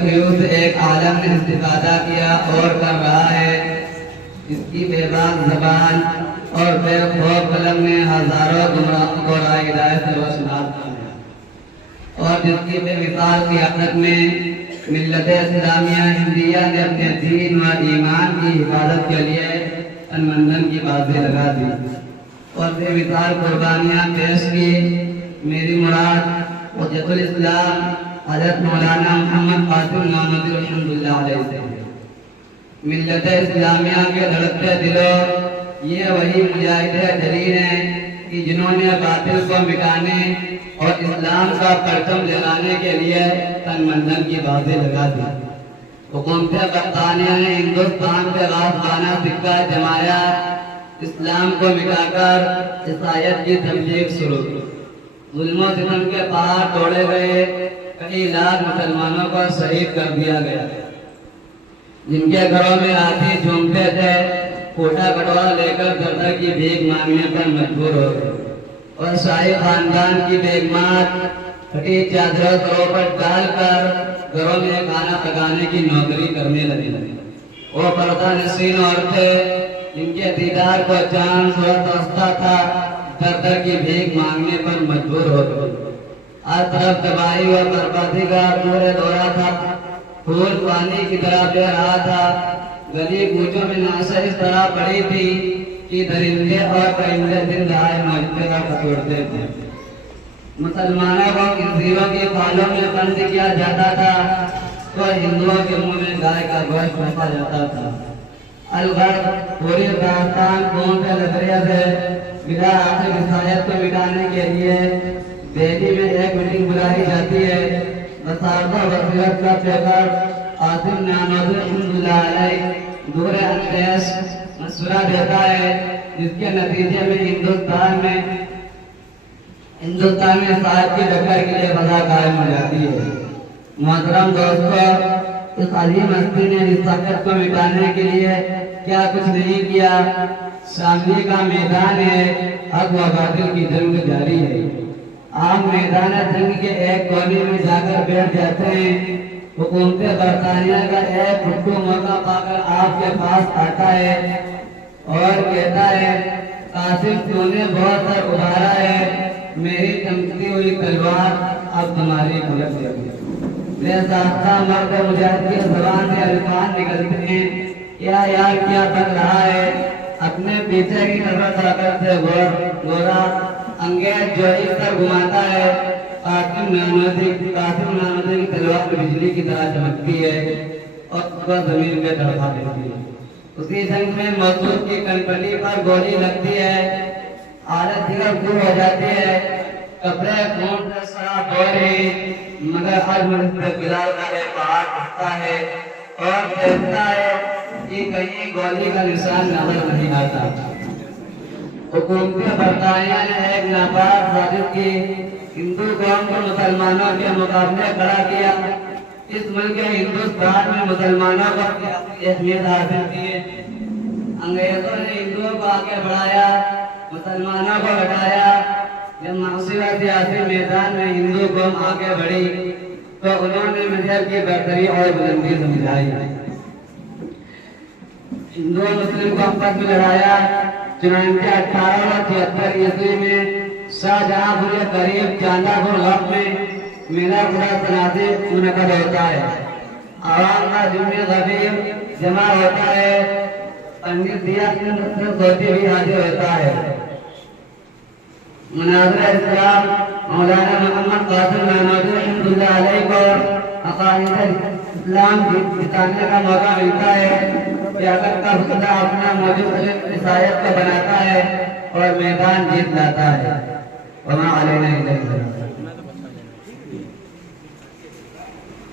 Fuse ایک عالم نے استفادہ کیا اور کر رہا ہے۔ اس کی بے باک زبان اور بے خوف قلم نے ہزاروں گمراہوں کو راہ ہدایت سے روشناس کیا، اور جس کی بے مثال قیادت میں ملت اسلامیہ ہندیہ نے اپنے دین و ایمان کی حفاظت کے لیے تن من دھن کی بازی لگا دی اور بے مثال قربانیاں پیش کی۔ میری مراد حجت الاسلام حضرت مولانا محمد قاسم نامدی رحمۃ اللہ علیہ سے ملت اسلامیہ کے دھڑکتے دلوں، یہ وہی مجاہد جلیل ہیں کہ جنہوں نے باطل کو مٹانے اور اسلام کا پرچم لہرانے کے لیے تن من دھن کی بازی لگا دی۔ حکومت برطانیہ نے ہندوستان پہ غاصبانہ سکہ جمایا، اسلام کو مٹا کر عیسائیت کی تبلیغ شروع کی۔ ظلم و ستم کے پہاڑ توڑے گئے، کئی لاکھ مسلمانوں کو شہید کر دیا گیا۔ جن کے گھروں میں آتی جھومتے تھے، کوٹا کٹوا لے کر در در کی بھیک مانگنے پر مجبور ہو گئے، اور شاہی خاندان کی بیگمات پھٹی چادروں سروں پر ڈال کر گھروں میں کھانا پکانے کی نوکری کرنے لگی۔ وہ پردہ نشین عورتیں جن کے دیدار کو چاند سورج ترستا تھا، در در کی بھیک مانگنے پر مجبور ہو گئی۔ ہر طرف تباہی و بربادی کا دور دورہ تھا، پھول پانی کی طرح بہ رہا تھا۔ گلی کوچوں میں ناشا اس طرح پڑی تھی کہ درندے اور پرندے دن دہائے مجھے کا پکڑتے تھے۔ مسلمانوں کو کھنزیروں کی کھالوں میں بند کیا جاتا تھا تو ہندوؤں کے منہ میں گائے کا گوشت پھینکا جاتا تھا۔ الغرب پوری داستان قوم کے نظریے سے بلا آخر عیسائیت کو مٹانے کے لیے دہلی میں ایک میٹنگ بلائی جاتی ہے۔ وزارت وزارت کا پیپر قاسم نامدی رحمۃ اللہ علیہ دور اندیش مشورہ دیتا ہے، جس کے نتیجے میں ہندوستان میں عیسائیت کی ٹکر کے لیے فضا قائم ہو جاتی ہے۔ محترم دوستو، اس عظیم ہستی نے عیسائیت کو مٹانے کے لیے کیا کچھ نہیں کیا۔ شاملی کا میدان ہے، حق و باطل کی جنگ جاری ہے۔ آپ میدان جنگ کے ایک کونے میں جا کر بیٹھ جاتے ہیں، حکومت برطانیہ کا ایک پھٹو موقع پا کر آپ کے پاس آتا ہے اور کہتا ہے، قاسم تو نے بہت سر ابھارا ہے، میری چمکتی ہوئی تلوار اب تمہاری پلٹ جائے گی۔ میرے ساتھا مرد مجاہد کی زبان سے الفاظ نکلتے ہیں، کیا یار کیا بن رہا ہے، اپنے پیچھے کی نظر طاقت سے گورا انگیز جو اس پر گھماتا ہے۔ قاسم نامدی کی تلوار بجلی کی طرح چمکتی ہے اور اس کو زمین پہ دڑکا دیتی ہے۔ اسی جنگ میں موصوف کی کمپنی پر گولی لگتی ہے، حالت دیگر دور ہو جاتی ہے، کپڑے خون سے صاف ہو رہے، مگر عزم استقلال کا ایک پہاڑ اٹھتا ہے اور دیکھتا ہے کہ کہیں گولی کا نشان نظر نہیں آتا۔ حکومت برطانیہ نے ایک ناپاک سازش کی، ہندو قوم کو مسلمانوں کے مقابلے کھڑا کیا۔ اس ملک ہندوستان میں مسلمانوں کو اہمیت حاصل کی ہے۔ انگریزوں نے ہندوؤں کو آگے بڑھایا، مسلمانوں کو ہٹایا۔ جب معاشرہ سیاسی میدان میں ہندو قوم آگے بڑھی تو انہوں نے مذہب کی برتری اور بلندی سمجھائی۔ ہندو مسلم کو آپس میں لڑایا۔ چنانچہ 1876 عیسوی میں شاہ جہاں پور کے قریب چاندہ پور غرب میں میلہ بڑا تنازع منعقد ہوتا ہے۔ عوام کا جمع غفیر جمع ہوتا ہے، پنڈت دیا سوتی ہوئی حاضر ہوتا ہے۔ مناظرہ اسلام مولانا محمد قاسم نامدی رحمۃ اللہ علیہ کو عقائد اسلام جتانے کا موقع ملتا ہے۔ قیادت کا خدا اپنا موجود عیسائیت کو بناتا ہے اور میدان جیت لاتا ہے۔ وما علینا الا البلاغ۔